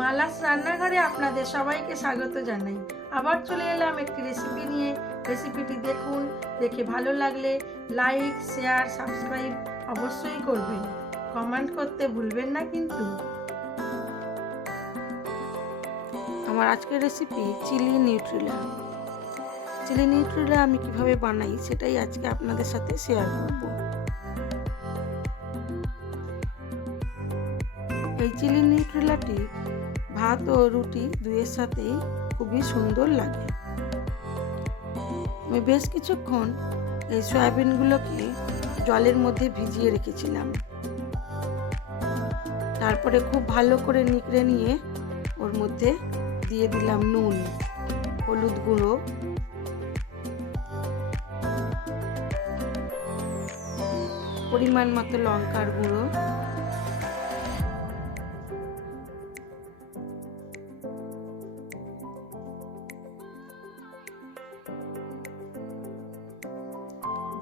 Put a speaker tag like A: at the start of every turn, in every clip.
A: মালাস রান্নাঘরে আপনাদের সবাইকে স্বাগত জানাই। আবার চলে এলাম একটি রেসিপি নিয়ে। রেসিপিটি দেখুন, দেখে ভালো লাগলে লাইক শেয়ার সাবস্ক্রাইব অবশ্যই করবেন। কমেন্ট করতে ভুলবেন না কিন্তু। আমার আজকের recipe chilli Nutrela chilli Nutrela আমি কীভাবে বানাই সেটাই আজকে আপনাদের সাথে শেয়ার করব। এই চিলি নিউট্রিলাটি ভাত ও রুটি দুয়ের সাথেই খুবই সুন্দর লাগে। আমি বেশ কিছুক্ষণ এই সয়াবিনগুলোকে জলের মধ্যে ভিজিয়ে রেখেছিলাম। তারপরে খুব ভালো করে নিকড়ে নিয়ে ওর মধ্যে দিয়ে দিলাম নুন, হলুদ গুঁড়ো। পরিমাণ মতো লঙ্কার গুঁড়ো।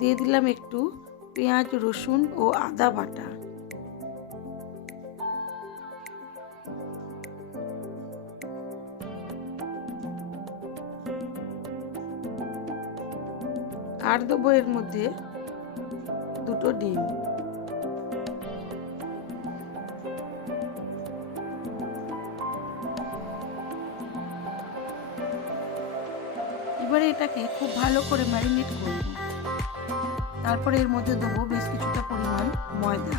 A: দিয়ে দিলাম একটু পেঁয়াজ, রসুন ও আদা বাটা। আর দেবো এর মধ্যে দুটো ডিম। এবারে এটাকে খুব ভালো করে ম্যারিনেট করব। তারপরে এর মধ্যে দেবো বেশ কিছুটা পরিমাণ ময়দা।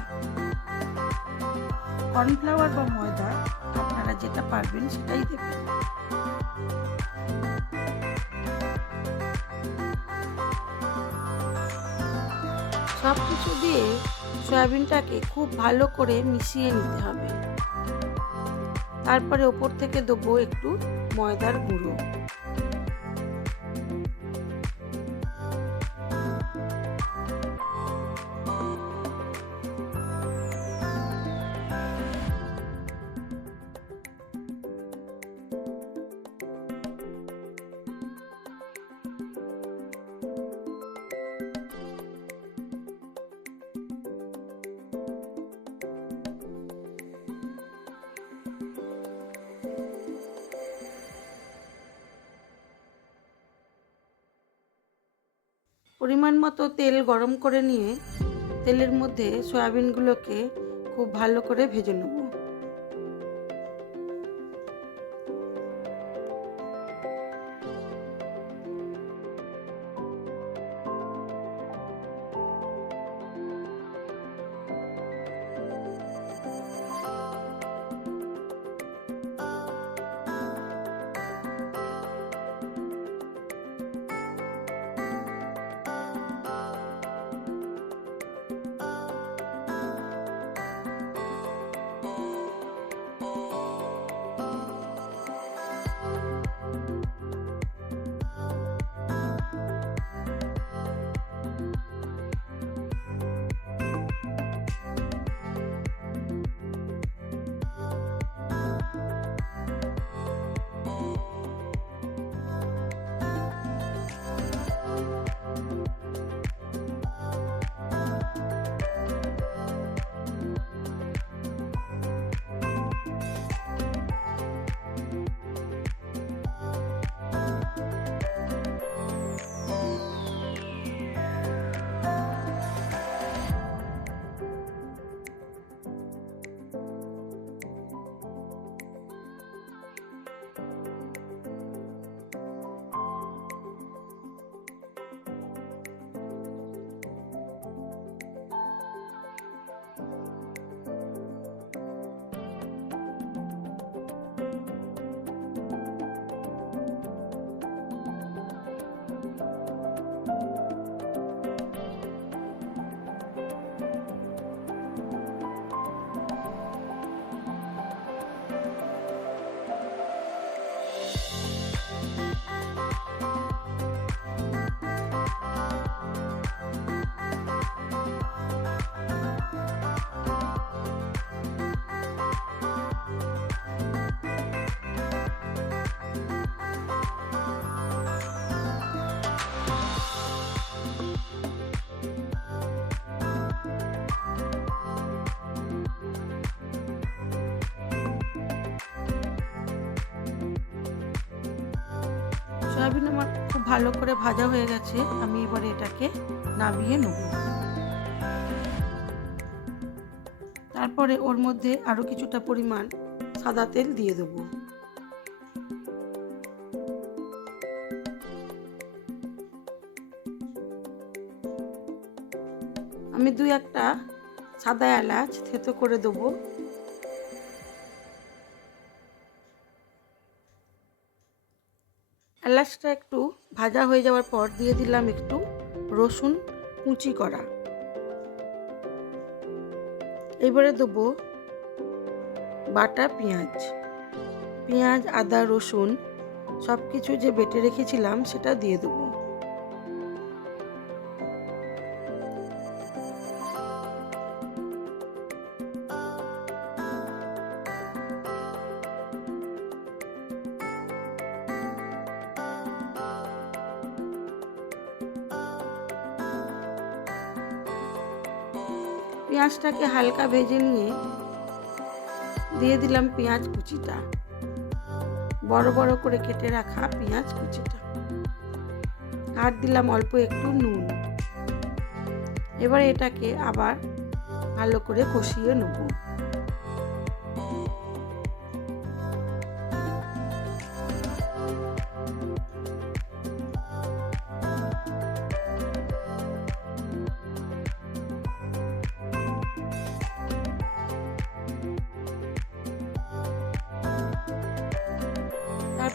A: কর্নফ্লাওয়ার বা ময়দা আপনারা যেটা পারবেন সেটাই দেবেন। সব কিছু দিয়ে সয়াবিনটাকে খুব ভালো করে মিশিয়ে নিতে হবে। তারপরে ওপর থেকে দেবো একটু ময়দার গুঁড়ো। পরিমাণ মতো তেল গরম করে নিয়ে তেলের মধ্যে সয়াবিনগুলোকে খুব ভালো করে ভেজে নেব। সয়াবিন আমার খুব ভালো করে ভাজা হয়ে গেছে, আমি এবারে এটাকে নামিয়ে নেব। তারপরে ওর মধ্যে আরও কিছুটা পরিমাণ সাদা তেল দিয়ে দেবো। আমি দুই একটা সাদা এলাচ থেতো করে দেবো। এলাচটা একটু ভাজা হয়ে যাওয়ার পর দিয়ে দিলাম একটু রসুন কুচি করা। এবারে দেবো বাটা পেঁয়াজ। পেঁয়াজ, আদা, রসুন সব কিছু যে বেটে রেখেছিলাম সেটা দিয়ে দেবো। পেঁয়াজটাকে হালকা ভেজে নিয়ে দিয়ে দিলাম পেঁয়াজ কুচিটা। বড় বড় করে কেটে রাখা পেঁয়াজ কুচিটা। আর দিলাম অল্প একটু নুন। এবার এটাকে আবার ভালো করে কষিয়ে নেব।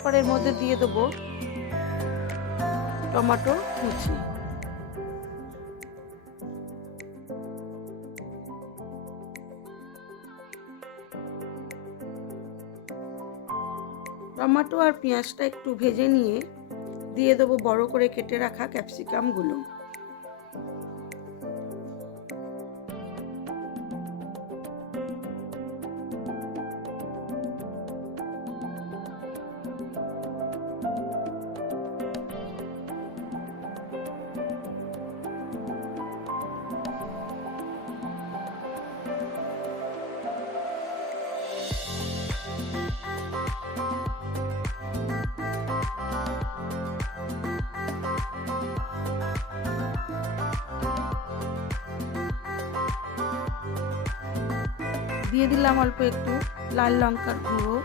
A: তারপর এর মধ্যে দিয়ে দেবো টমেটো কুচি। টমেটো আর পেঁয়াজটা একটু ভেজে নিয়ে দিয়ে দেবো বড় করে কেটে রাখা ক্যাপসিকামগুলো। দিয়ে দিলাম অল্প একটু লাল লঙ্কার গুঁড়ো।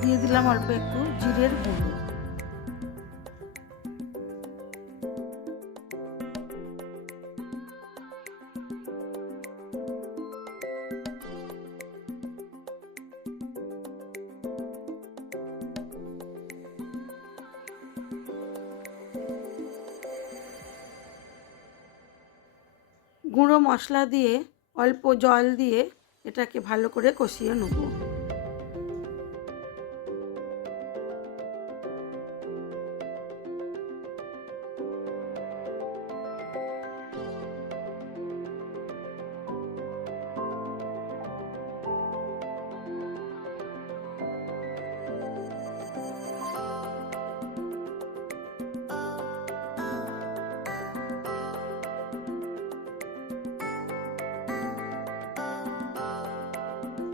A: দিয়ে দিলাম অল্প একটু জিরের গুঁড়ো। মশলা দিয়ে অল্প জল দিয়ে এটাকে ভালো করে কষিয়ে নেব।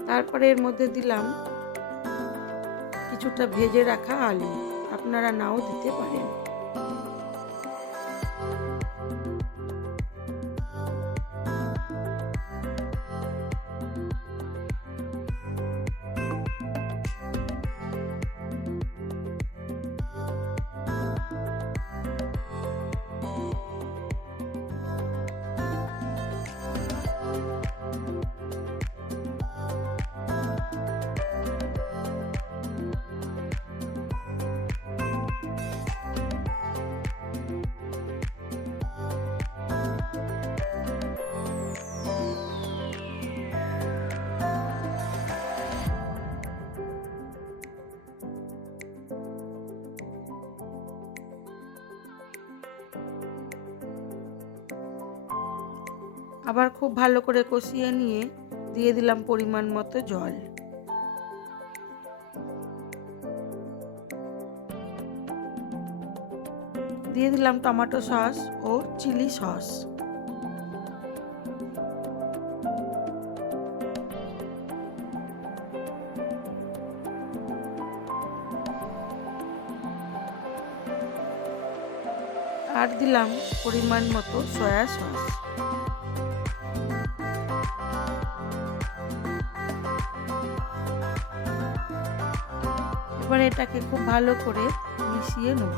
A: তারপরে এর মধ্যে দিলাম কিছুটা ভেজে রাখা আলু। আপনারা নাও দিতে পারেন। আবার খুব ভালো করে কষিয়ে নিয়ে দিয়ে দিলাম পরিমাণ মতো জল। দিয়ে দিলাম টমেটো সস ও চিলি সস। আর দিলাম পরিমাণ মতো সয়া সস। এবার এটাকে খুব ভালো করে মিশিয়ে নেব।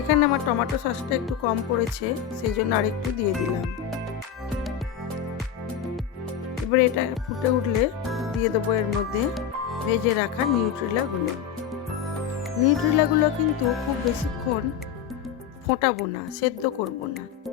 A: এখানে আমার টমেটো সসটা একটু কম পড়েছে সেই জন্য আরেকটু দিয়ে দিলাম। এবার এটা ফুটে উঠলে দিয়ে দেবো এর মধ্যে ভেজে রাখা নিউট্রিলাগুলো। নিউট্রিলাগুলো কিন্তু খুব বেশিক্ষণ ফোটাবো না সেদ্ধ করব না।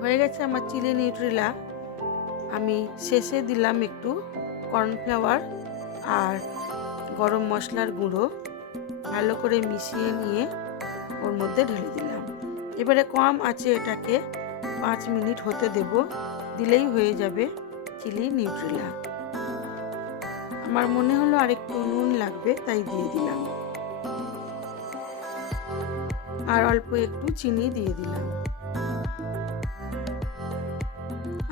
A: হয়ে গেছে আমার চিলি নিউট্রিলা। আমি শেষে দিলাম একটু কর্নফ্লাওয়ার আর গরম মশলার গুঁড়ো। ভালো করে মিশিয়ে নিয়ে ওর মধ্যে ঢেলে দিলাম। এবারে কম আছে এটাকে, পাঁচ মিনিট হতে দেব। দিলেই হয়ে যাবে চিলি নিউট্রিলা। আমার মনে হলো আর একটু নুন লাগবে, তাই দিয়ে দিলাম। আর অল্প একটু চিনি দিয়ে দিলাম।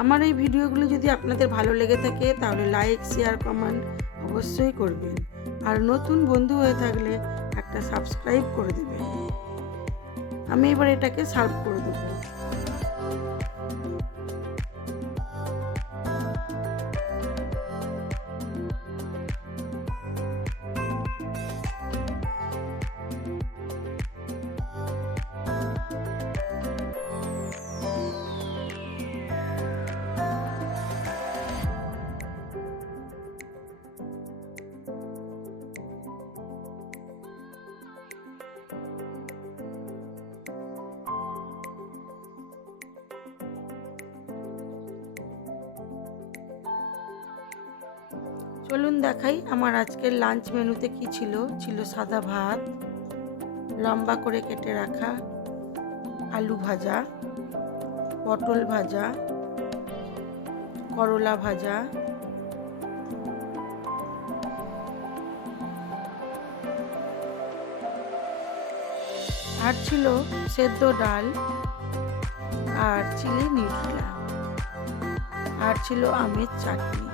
A: আমার এই ভিডিওগুলো যদি আপনাদের ভালো লেগে থাকে, তাহলে লাইক শেয়ার কমেন্ট অবশ্যই করবেন। আর নতুন বন্ধু হয়ে থাকলে একটা সাবস্ক্রাইব করে দেবেন। আমি এবার এটাকে সার্ভ করে দেবো। চলুন দেখাই আমার আজকের লাঞ্চ মেনুতে কি ছিল? ছিল সাদা ভাত, লম্বা করে কেটে রাখা আলু ভাজা, পটল ভাজা, করলা ভাজা, আর ছিল সেদ্ধ ডাল আর চিলি নিউট্রিলা। আর ছিল আমের চাটনি।